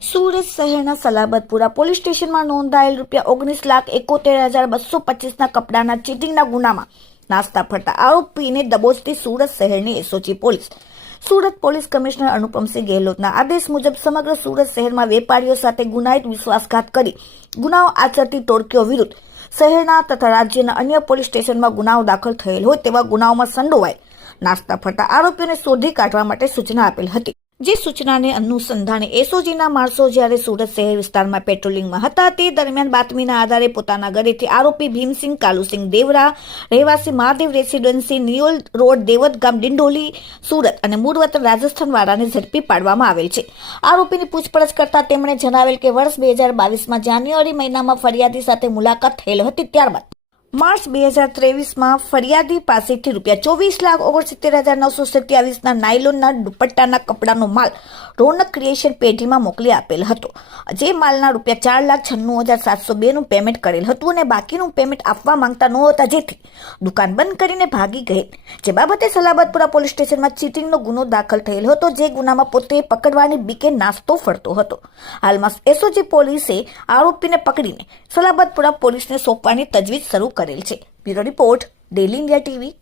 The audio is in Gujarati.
સુરત શહેરના સલાબતપુરા પોલીસ સ્ટેશનમાં નોંધાયેલ રૂપિયા ઓગણીસ લાખ એકોતેર હજાર બસો પચીસના કપડાના ચીટિંગના ગુનામાં નાસ્તા ફરતા આરોપીને દબોચતી સુરત શહેરની SOG police. Surat police commissioner Anupamsinh ગેહલોતના આદેશ મુજબ સમગ્ર સુરત શહેરમાં વેપારીઓ સાથે ગુનાહિત વિશ્વાસઘાત કરી ગુનાઓ આચરતી ટોળકીઓ વિરુદ્ધ શહેરના તથા રાજ્યના અન્ય પોલીસ સ્ટેશનમાં ગુનાઓ દાખલ થયેલ હોય તેવા ગુનાઓમાં સંડોવાય નાસ્તા ફરતા આરોપીઓને શોધી કાઢવા માટે સૂચના આપેલ હતી. જે સૂચનાને અનુસંધાને એસઓજીના માણસો જ્યારે સુરત શહેર વિસ્તારમાં પેટ્રોલિંગમાં હતા, તે દરમિયાન બાતમીના આધારે પોતાના ઘરેથી આરોપી ભીમસિંહ કાલુસિંહ દેવરા, રહેવાસી મહાદેવ રેસિડેન્સી, નિયોલ રોડ દેવત ગામ, ડિંડોલી, સુરત અને મૂળ વતન રાજસ્થાન વાળાને ઝડપી પાડવામાં આવેલ છે. આરોપીની પૂછપરછ કરતા તેમણે જણાવેલ કે વર્ષ બે હજાર બાવીસમાં જાન્યુઆરી મહિનામાં ફરિયાદી સાથે મુલાકાત થયેલ હતી ત્યારબાદ. માર્ચ બે હજાર ત્રેવીસમાં ફરિયાદી પાસેથી રૂપિયા ચોવીસ લાખ ઓગણસિત્તેર હજાર નવસો સત્યાવીસના નાયલોનના દુપટ્ટાના કપડાનો માલ રોનક ક્રિએશન પેઢીમાં મોકલી આપેલ હતો. જે માલના રૂપિયા ચાર લાખ છન્નું હજાર સાતસો બેનું પેમેન્ટ કરેલ હતું અને બાકીનું પેમેન્ટ આપવા માંગતા નહોતા જેથી દુકાન બંધ કરીને ભાગી ગયેલ. જે બાબતે સલાબતપુરા પોલીસ સ્ટેશનમાં ચીટિંગનો ગુનો દાખલ થયેલ હતો, જે ગુનામાં પોતે પકડવાની બીકે નાસ્તો ફરતો હતો. હાલમાં એસઓજી પોલીસે આરોપીને પકડીને સલાબતપુરા પોલીસને સોંપવાની તજવીજ શરૂ કરેલ છે. Bureau report daily India TV.